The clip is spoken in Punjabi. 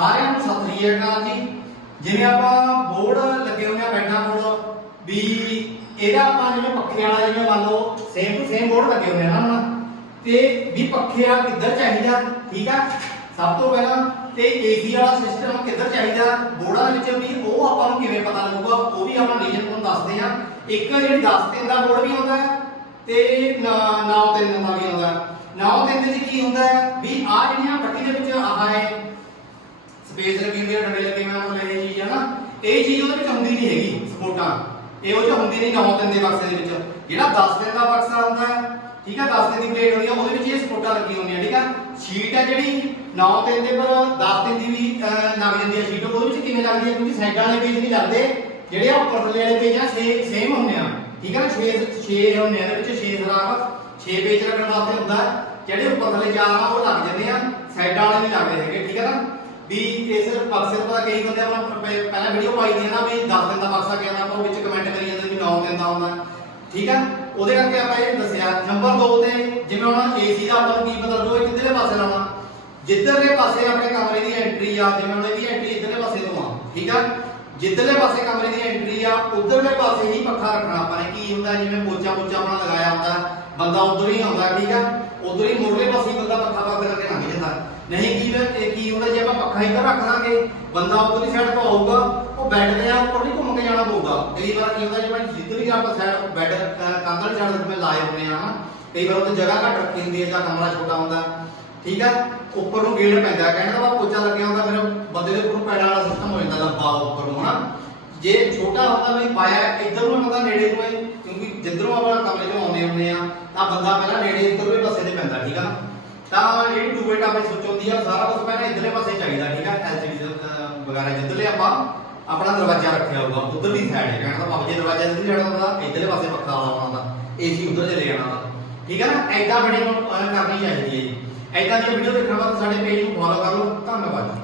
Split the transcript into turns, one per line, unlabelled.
ਸਾਰਿਆਂ ਨੂੰ ਸਤਿ ਸ੍ਰੀ ਅਕਾਲ ਜੀ। ਜਿਵੇਂ ਆਪਾਂ ਬੋਰਡ ਲੱਗੇ ਹੋਏ ਆ ਬੈਠਾ ਬੋਰਡ, ਵੀ ਇਹਦਾ ਆਪਾਂ ਜਿਵੇਂ ਪੱਖੇ ਵਾਲਾ ਜਿਵੇਂ ਮੰਨ ਲਓ ਸੇਮ ਟੂ ਸੇਮ ਬੋਰਡ ਲੱਗੇ ਹੋਏ ਆ ਨਾ ਤੇ ਵੀ ਪੱਖੇ ਆ ਕਿੱਧਰ ਚਾਹੀਦਾ, ਠੀਕ ਆ? ਸਭ ਤੋਂ ਪਹਿਲਾਂ ਤੇ ਏਸੀ ਵਾਲਾ ਸਿਸਟਮ ਕਿੱਧਰ ਚਾਹੀਦਾ, ਬੋਰਡਾਂ ਦੇ ਵਿੱਚ ਵੀ ਉਹ ਆਪਾਂ ਨੂੰ ਕਿਵੇਂ ਪਤਾ ਲੱਗੂਗਾ, ਉਹ ਵੀ ਆਪਾਂ ਰੀਜਨ ਤੁਹਾਨੂੰ ਦੱਸਦੇ ਆ। ਇੱਕ ਜਿਹੜੀ 10 ਤਿੰਨ ਦਾ ਬੋਰਡ ਵੀ ਆਉਂਦਾ ਤੇ 9 ਤਿੰਨ ਦਾ ਵੀ ਆਉਂਦਾ 9 ਦਿਨ ਦੇ ਵਿੱਚ ਕੀ ਹੁੰਦਾ ਹੈ? ਵੀ ਆ ਜਿਹੜੀਆਂ ਪੱਟੀ ਦੇ ਵਿੱਚ ਆਹ ਹੈ ਸਪੇਸ ਲੱਗੀ ਹੁੰਦੀ ਹੈ ਡੰਡੇ ਲੱਗੇ ਹੋਏ ਆ ਇਹ ਚੀਜ਼ ਹੈ ਨਾ, ਇਹ ਚੀਜ਼ ਉਹਦੇ ਵਿੱਚ ਹੁੰਦੀ ਨਹੀਂ ਹੈਗੀ, ਸਪੋਰਟਾਂ। ਇਹ ਉਹ ਚ ਹੁੰਦੀ ਨਹੀਂ 9 ਦਿਨ ਦੇ ਬਕਸੇ ਦੇ ਵਿੱਚ। ਜਿਹੜਾ 10 ਦਿਨ ਦਾ ਬਕਸਾ ਹੁੰਦਾ ਹੈ, ਠੀਕ ਹੈ 10 ਦਿਨ ਦੀ ਪਲੇਟ ਹੁੰਦੀ ਹੈ ਉਹਦੇ ਵਿੱਚ ਇਹ ਸਪੋਰਟਾਂ ਲੱਗੀ ਹੁੰਦੀਆਂ, ਠੀਕ ਹੈ ਸ਼ੀਟ ਹੈ ਜਿਹੜੀ 9 ਦਿਨ ਦੇ ਪਰ 10 ਦਿਨ ਦੀ ਵੀ ਲੱਗ ਜਾਂਦੀ ਹੈ ਸ਼ੀਟ, ਉਹਦੇ ਵਿੱਚ ਕਿਵੇਂ ਲੱਗਦੀ ਹੈ ਕਿਉਂਕਿ ਸਾਈਡਾਂ ਵਾਲੇ ਪੇਜ ਨਹੀਂ ਲੱਗਦੇ, ਜਿਹੜੇ ਉੱਪਰ ਵਾਲੇ ਪੇਜ ਆ ਸੇਮ ਹੁੰਦੇ ਆ, ਠੀਕ ਹੈ ਨਾ 6 6 ਹੁੰਦੇ ਆ, ਇਹਦੇ ਵਿੱਚ 6 ਸਰਾਗ 6 ਪੇਜ ਲੱਗਣ ਵਾਸਤੇ ਹੁੰਦਾ, ਜਿਹੜੇ ਉੱਪਰ ਥੱਲੇ ਚਾਰ ਆ, ਉਹ ਲੱਗ ਜਾਂਦੇ ਆ, ਸਾਈਡਾਂ ਵਾਲੇ ਨਹੀਂ ਲੱਗਦੇ ਹੈਗੇ, ਠੀਕ ਹੈ ਨਾ। ਵੀ ਇਸ ਬਕਸੇ ਦਾ ਕਈ ਬੰਦੇ ਆਪਾਂ ਪਹਿਲਾਂ ਵੀਡੀਓ ਪਾਈ ਦੀ ਹੈ ਨਾ ਵੀ 10 ਦਿਨ ਦਾ ਬਕਸਾ ਕਹਿੰਦਾ ਆਪਾਂ ਉਹ ਵਿੱਚ ਕਮੈਂਟ ਕਰੀ ਜਾਂਦੇ ਵੀ 9 ਦਿਨ ਦਾ ਆਉਂਦਾ। ਠੀਕ ਹੈ ਉਹਦੇ ਕਰਕੇ ਆਪਾਂ ਇਹ ਦੱਸਿਆ ਨੰਬਰ 2 ਤੇ ਜਿਵੇਂ ਹੁਣ ਏਸੀ ਦਾ ਆਪਾਂ ਨੂੰ ਕੀ ਪਤਾ ਲੱਗੂ ਕਿੱਧਰਲੇ ਪਾਸੇ ਲਾਉਣਾ। ਜਿੱਧਰਲੇ ਪਾਸੇ ਆਪਣੇ ਕਮਰੇ ਦੀ ਐਂਟਰੀ ਆ, ਜਿਵੇਂ ਹੁਣ ਇਹਦੀ ਐਂਟਰੀ ਇਧਰਲੇ ਪਾਸੇ ਤੋਂ ਆ, ਠੀਕ ਆ? ਜਿੱਧਰਲੇ ਪਾਸੇ ਕਮਰੇ ਦੀ ਐਂਟਰੀ ਆ, ਉਧਰਲੇ ਪਾਸੇ ਹੀ ਪੱਖਾ ਰੱਖਣਾ ਆਪਾਂ ਨੇ। ਕੀ ਹੁੰਦਾ, ਜਿਵੇਂ ਪੋਚਾ ਪੋਚਾ ਆਪਣਾ ਲਗਾਇਆ ਹੁੰਦਾ, ਬੰਦਾ ਉਧਰ ਹੀ ਆਉਂਦਾ, ਠੀਕ ਆ? ਉਧਰ ਹੀ ਮੁਰਲੇ ਪਾਸੇ ਬੰਦਾ ਪੱਖਾ ਪੱਖ ਕਰਕੇ ਲੰਘ ਜਾਂਦਾ। ਨਹੀਂ ਕੀ ਵੇ- ਇਹ ਕੀ ਹੁੰਦਾ ਜੇ ਆਪਾਂ ਪੱਖਾ ਇੱਧਰ ਰੱਖ ਦਾਂਗੇ ਬੰਦਾ ਉਧਰਲੀ ਸਾਈਡ ਤੋਂ ਆਊਗਾ, ਉਹ ਬੈੱਡ ਤੇ ਆ, ਉੱਪਰ ਨਹੀਂ ਘੁੰਮ ਕੇ ਜਾਣਾ ਪਊਗਾ। ਕਈ ਵਾਰ ਕੀ ਹੁੰਦਾ ਜਿਵੇਂ ਜਿੱਧਰਲੀ ਆਪਾਂ ਸਾਈਡ ਬੈੱਡ ਕੰਧ ਵਾਲੀ ਸਾਈਡ ਤੇ ਲਾਏ ਹੁੰਦੇ ਆ ਹਨਾ ਕਈ ਵਾਰ ਉੱਥੇ ਜਗ੍ਹਾ ਘੱਟ ਰੱਖੀ ਹੁੰਦੀ ਹੈ ਜਾਂ ਕਮਰਾ ਛੋਟਾ ਹੁੰਦਾ, ਠੀਕ ਆ? ਉੱਪਰ ਨੂੰ ਗੇੜ ਪੈਂਦਾ, ਕਹਿਣ ਦਾ ਪੋਚਾ ਲੱਗਿਆ ਹੁੰਦਾ, ਫਿਰ ਬੰਦੇ ਦੇ ਉੱਪਰ ਪੈਣਾ ਵਾਲਾ ਸਿਸਟਮ ਹੋ ਜਾਂਦਾ, ਲੰਬਾ ਉੱਪਰ ਨੂੰ ਹਨਾ ਜੇ ਛੋਟਾ ਹੁੰਦਾ ਵੀ ਪਾਇਆ, ਇੱਧਰ ਨੂੰ ਬੰਦਾ ਨੇੜੇ ਨੂੰ ਕਿਉਂਕਿ ਜਿੱਧਰੋਂ ਆਪਾਂ ਕਮਰੇ ਚੋਂ ਆਉਂਦੇ ਹੁੰਦੇ ਆ, ਤਾਂ ਬੰਦਾ ਪਹਿਲਾਂ ਨੇੜੇ ਇੱਧਰਲੇ ਪਾਸੇ ਤੇ ਪੈਂਦਾ, ਠੀਕ ਆ? ਤਾਂ ਜਿਹੜੀ ਟੂਬੇ ਟਾਪੇ ਸੋਚ ਹੁੰਦੀ ਆ, ਸਾਰਾ ਕੁਝ ਪਹਿਲਾਂ ਇੱਧਰਲੇ ਪਾਸੇ ਚਾਹੀਦਾ, ਠੀਕ ਆ? ਐਲਸੀਡੀ ਵਗੈਰਾ ਜਿੱਧਰਲੇ ਆਪਾਂ ਆਪਣਾ ਦਰਵਾਜ਼ਾ ਰੱਖਿਆ ਹੋਊਗਾ, ਉਧਰਲੀ ਸਾਈਡ ਹੈ ਕਹਿੰਦਾ ਬਾਬਾ ਦਰਵਾਜ਼ਾ ਇੱਧਰ ਜਾਣਾ ਹੁੰਦਾ, ਇੱਧਰਲੇ ਪਾਸੇ ਪੱਖਾ ਲਾਉਣਾ ਹੁੰਦਾ ਏਸੀ ਉਧਰ ਚਲੇ ਜਾਣਾ ਹੁੰਦਾ ਠੀਕ ਹੈ ਨਾ? ਐਦਾਂ ਬੜੀ ਕਰਨੀ ਚਾਹੀਦੀ ਹੈ ਜੀ। ਐਦਾਂ ਦੀ ਵੀਡੀਓ ਦੇਖਣ ਵਾਸਤੇ ਸਾਡੇ ਪੇਜ ਨੂੰ ਫੋਲੋ ਕਰ ਲਓ। ਧੰਨਵਾਦ ਜੀ।